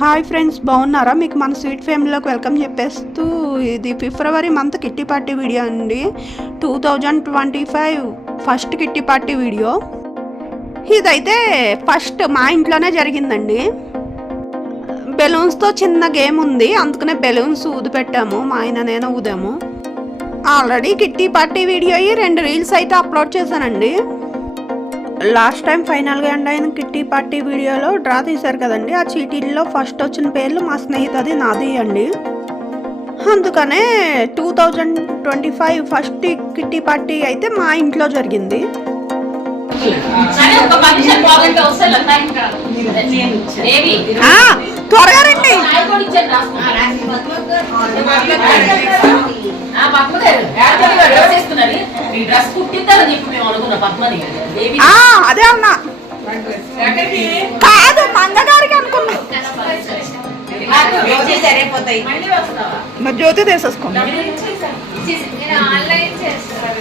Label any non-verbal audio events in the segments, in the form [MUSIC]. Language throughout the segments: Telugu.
హాయ్ ఫ్రెండ్స్ బాగున్నారా? మీకు మన స్వీట్ ఫ్యామిలీలోకి వెల్కమ్ చెప్పేస్తూ ఇది February month kitty party video అండి. Two thousand twenty five first kitty party video ఇదైతే ఫస్ట్ మా ఇంట్లోనే జరిగిందండి. బెలూన్స్తో చిన్న గేమ్ ఉంది. అందుకనే బెలూన్స్ ఊది పెట్టాము. మా ఆయన నేను ఊదాము. ఆల్రెడీ కిట్టి పార్టీ వీడియో అయ్యి రెండు రీల్స్ అయితే అప్లోడ్ చేశానండి. లాస్ట్ టైం ఫైనల్గా ఎండ్ అయిన కిట్టి పార్టీ వీడియోలో డ్రా తీశారు కదండి. ఆ చీటీల్లో ఫస్ట్ వచ్చిన పేర్లు మా స్నేహితుది నాది అండి. అందుకనే two thousand twenty five first kitty party అయితే మా ఇంట్లో జరిగింది. త్వరగా రండి. కూడా ఇచ్చాను డ్రెస్ చెప్పి మేము అనుకున్నాం. పద్మని అదే అన్నా కాదు అనుకున్నా మరి జ్యోతి తీసేసుకోండి ఆన్లైన్ చేస్తాను.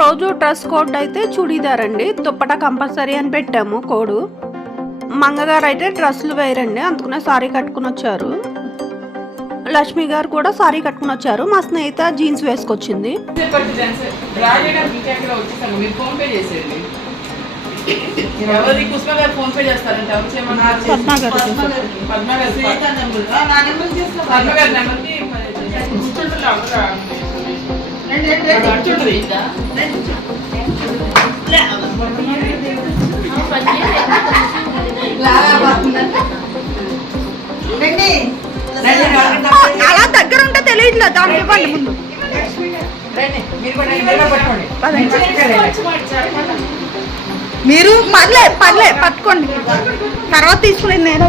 రోజు డ్రెస్ కోడ్ అయితే చుడీదార్ అండి దుప్పట కంపల్సరీ అని పెట్టాము కోడు. మంగగారు అయితే డ్రెస్సులు వేయరండి అందుకనే సారీ కట్టుకుని వచ్చారు. లక్ష్మి గారు కూడా సారీ కట్టుకుని వచ్చారు. మా స్నేహిత జీన్స్ వేసుకొచ్చింది. మీరు అలా దగ్గర ఉంటే తెలియట్లేదు దానికి ఇవ్వండి ముందు. మీరు పర్లే పర్లే పట్టుకోండి. తర్వాత తీసుకునేది నేను.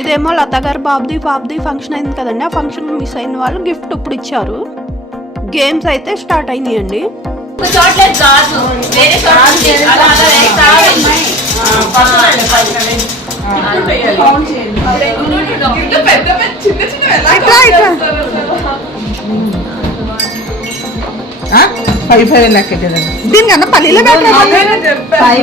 ఇదేమో లత గారు బాబుది బాబుది ఫంక్షన్ అయింది కదండి. ఆ ఫంక్షన్ మిస్ అయిన వాళ్ళు గిఫ్ట్ ఇప్పుడు ఇచ్చారు. గేమ్స్ అయితే స్టార్ట్ ఇట్లా, ఇట్లా. ఫైవ్ ఫైవ్ లెక్కెట్టేదండి దీనికన్నా పల్లీలో పది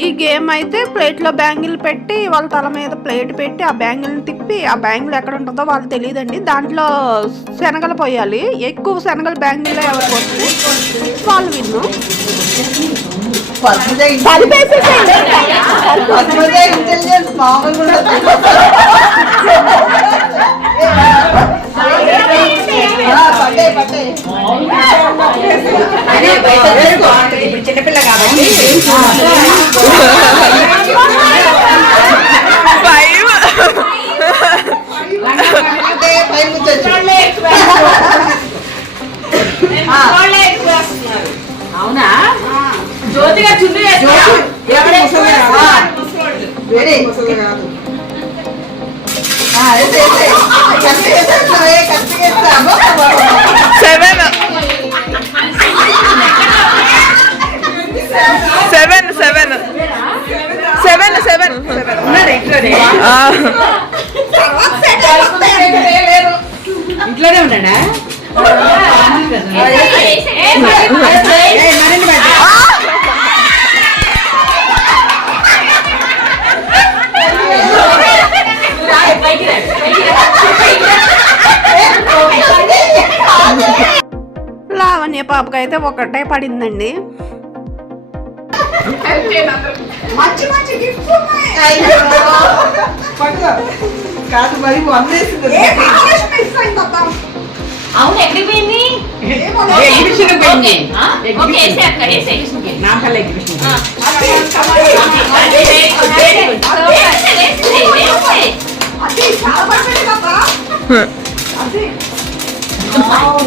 ఈ గేమ్ అయితే ప్లేట్లో బ్యాంగిల్ పెట్టి వాళ్ళ తల మీద ప్లేట్ పెట్టి ఆ బ్యాంగిల్ తిప్పి ఆ బ్యాంగిల్ ఎక్కడ ఉంటుందో వాళ్ళు తెలియదండి. దాంట్లో శనగలు పోయాలి. ఎక్కువ శనగలు బ్యాంగిల్ ఎవరికి వస్తే వాళ్ళు విన్ను. జ్యోతిగా చుండు వేరే వేస్తావా? Seven seven seven seven seven ఇంట్లోనే? ఉన్నాడా? లావణ్య పాపకి అయితే ఒకటే పడిందండి. కాదు మరి అవును ఎక్కడికి పోయింది ఎగ్జిబిషన్ పోయింది. నాకల్ ఎగ్జిబిషన్. అదే, కాదు.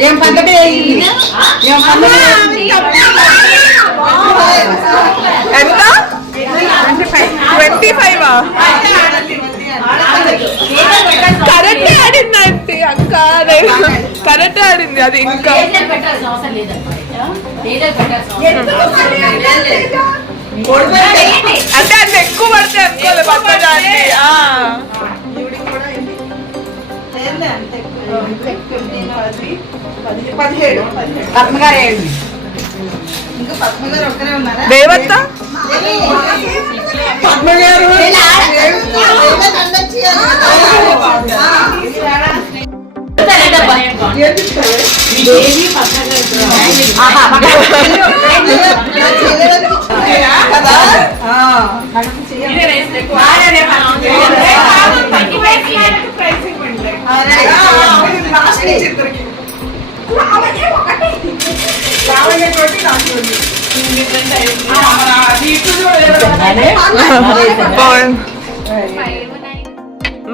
ఏం పద్ధతి? ఆ? ఏం పద్ధతి? ఎంత? Twenty five. కరెక్ట్ ఆడింది ఆంటీ అక్క అదే. కరెక్ట్ ఆడింది అది ఇంకా. అంటే అది ఎక్కువ పడితే అనుకోలే పట్టదా ఆంటీ ఆ. పదిహేడు. పద్మగారు ఏంటి ఇంకా పద్మ గారు ఒక్కరే ఉన్నారా? రేవత్త పద్మ గారు. లేదబ్బా.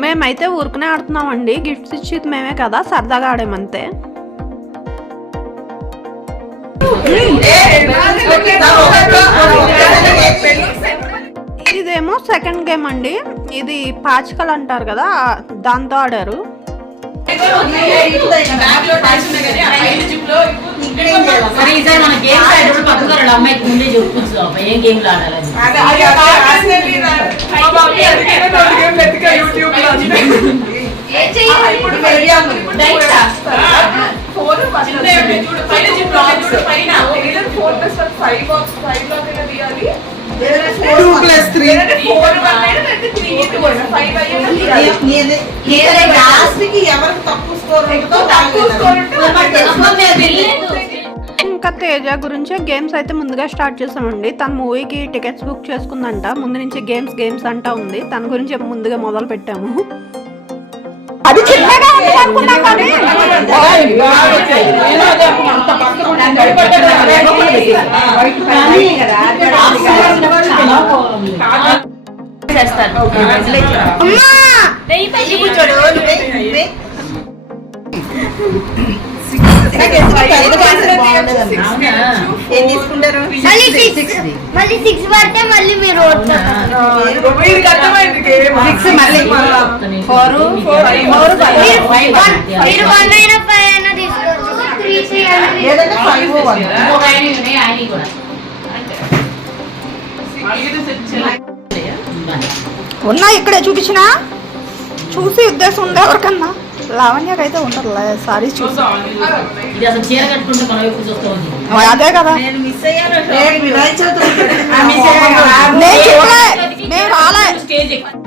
మేమైతే ఊరుకునే ఆడుతున్నామండి. గిఫ్ట్స్ ఇచ్చేది మేమే కదా సరదాగా ఆడామంతే. ఇదేమో సెకండ్ గేమ్ అండి. ఇది పాచికలు అంటారు కదా దాంతో ఆడారు. అమ్మాయికి ముందే చెప్పొచ్చు అబ్బా, ఏం గేమ్లు ఆడాలని. అది అది ఆకాశంలో మా మమ్మీ అందుకనే నాలుగు గేమ్లు వెతికా యూట్యూబ్లో. ఆ, ఇప్పుడు ఐడియా ఉంది. ఇప్పుడు డైటా? ఫోన్ చిన్న ఏమి చూడు, పైన జిప్లో ఉంది చూడు, పైన. ఏదైనా four plus one five box ఫైవ్లో అయినా తీయాలి. టూ ప్లస్ త్రీ లేదంటే ఫోర్ వన్ అయినా లేదంటే త్రీ ఇంటూ వన్, ఫైవ్ అయినా ఇంకా తేజ గురించి గేమ్స్ అయితే ముందుగా స్టార్ట్ చేసామండి తన మూవీకి టికెట్స్ బుక్ చేసుకుందంట ముందు నుంచి గేమ్స్ గేమ్స్ అంటా ఉంది తన గురించి ముందుగా మొదలు పెట్టాము అది చిన్నగా ఉంది అనుకున్నా కానీ నేను చేస్తాను. మళ్ళీ సిక్స్ మళ్ళీ సిక్స్ పడితే మళ్ళీ మీరు అర్థమైంది గేమ్. ఫోర్ ఫోర్ మీరు ఫైవ్ వన్ అయినా ఫైవ్ అయినా తీసుకోవచ్చు. త్రీ అయినా లేదంటే ఫైవ్ వన్ ఆయన కూడా. చేయాలి. ఉన్నా ఇక్కడే చూపించిన? చూసి ఉద్దేశం ఉంది ఎవరికన్నా? లావణ్యకైతే ఉండదులే సారీ చూసి. అది కదా. నేను రాలే. స్టేజ్ ఎక్కువ.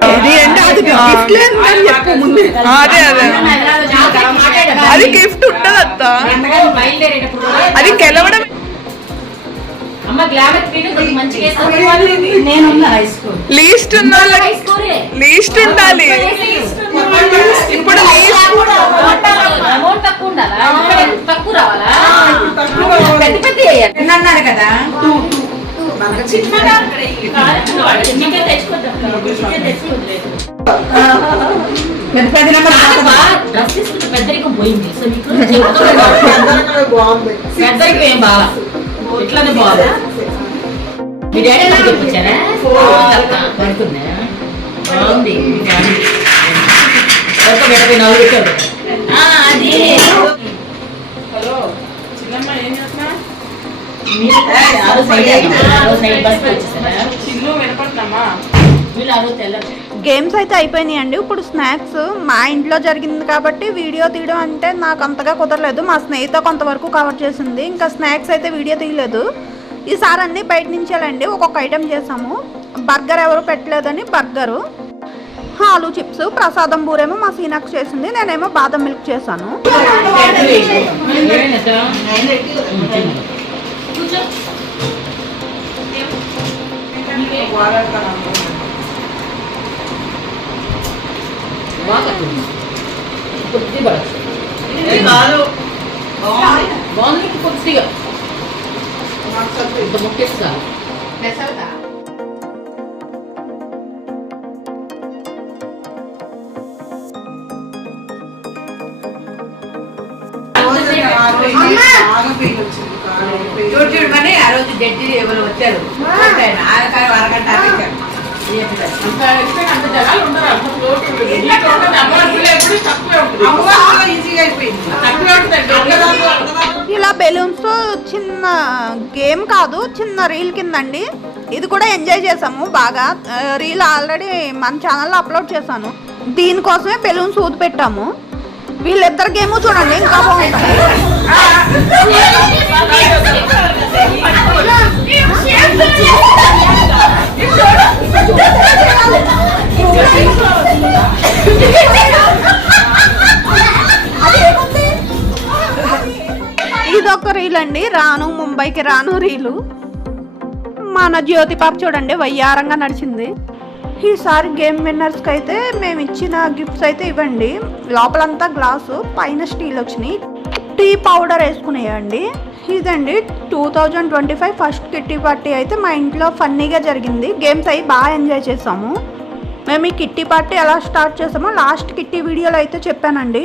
ఇది అంటే అది gift లేదు అని చెప్పు ముందు. అదే అదే. అది గిఫ్ట్ ఉండదు అత్త. అది స్కూల్ లీస్ట్ ఉండాలి. ఇప్పుడు లీస్ట్ అమౌంట్ తక్కువ ఉండాలా? తక్కువ రావాలా? పెద్ద పెద్ద కాదు, పెద్ద తీసుకుంటే పెద్దరికం పోయింది. సో [LAUGHS] [LAUGHS] పెద్దరికం ఏం బాగా. ఇట్లానే బాగా. మీ డాడీ నాకు తెప్పించారా పడుతుందా? బాగుంది. మీ నాలుగు వచ్చాడు అది. హలో చిన్నమ్మ ఏం చేస్తున్నా? మీరు సైడ్ బస్ వచ్చేసారా చిన్ను వినపడుతున్నామా వీళ్ళు గేమ్స్ అయితే అయిపోయినాయి అండి ఇప్పుడు స్నాక్స్ మా ఇంట్లో జరిగింది కాబట్టి వీడియో తీయడం అంటే నాకు అంతగా కుదరలేదు. మా స్నేహిత కొంతవరకు కవర్ చేసింది. ఇంకా స్నాక్స్ అయితే వీడియో తీయలేదు. ఈసారి అన్ని బయట నుంచేలండి ఒక్కొక్క ఐటెం చేసాము. బర్గర్ ఎవరు పెట్టలేదని బర్గరు ఆలు చిప్స్ ప్రసాదం బూరేమో మా సీనాకు చేసింది. నేనేమో బాదం మిల్క్ చేశాను. కూర్చో. బాగా కొద్ది పడచ్చు కాదు. బాగుంది. కొద్దిగా. ఇంత ముక్కేస్తా చూడు చూడు కానీ ఆ రోజు జడ్జి ఎవరు వచ్చారు? అరగంట ఆపేశారు. అంత అంత జనాలు ఉండరు అంత ఉంటుంది అమ్మవారి ఎప్పుడు తక్కువే ఉంటుంది ఈజీగా అయిపోయింది తక్కువే ఉంటుందండి ఇలా బెలూన్స్ చిన్న గేమ్ కాదు చిన్న రీల్ కిందండి. ఇది కూడా ఎంజాయ్ చేసాము బాగా. రీల్ ఆల్రెడీ మన ఛానల్లో అప్లోడ్ చేశాను. దీనికోసమే బెలూన్స్ ఊది పెట్టాము. వీళ్ళిద్దరు గేమ్ చూడండి ఇంకా బాగుంటుంది ఇదొక రీల్ అండి. రాను ముంబైకి రాను రీలు. మన జ్యోతి పాప చూడండి వయ్యారంగా నడిచింది. ఈసారి గేమ్ విన్నర్స్కి అయితే మేము ఇచ్చిన గిఫ్ట్స్ అయితే ఇవ్వండి. లోపలంతా గ్లాసు పైన స్టీల్ వచ్చినాయి. టీ పౌడర్ వేసుకునేయండి ఇదండి two thousand twenty five first kitty party అయితే మా ఇంట్లో ఫన్నీగా జరిగింది. గేమ్స్ అవి బాగా ఎంజాయ్ చేసాము. మేము ఈ కిట్టి పార్టీ ఎలా స్టార్ట్ చేసామో లాస్ట్ కిట్టి వీడియోలో అయితే చెప్పానండి.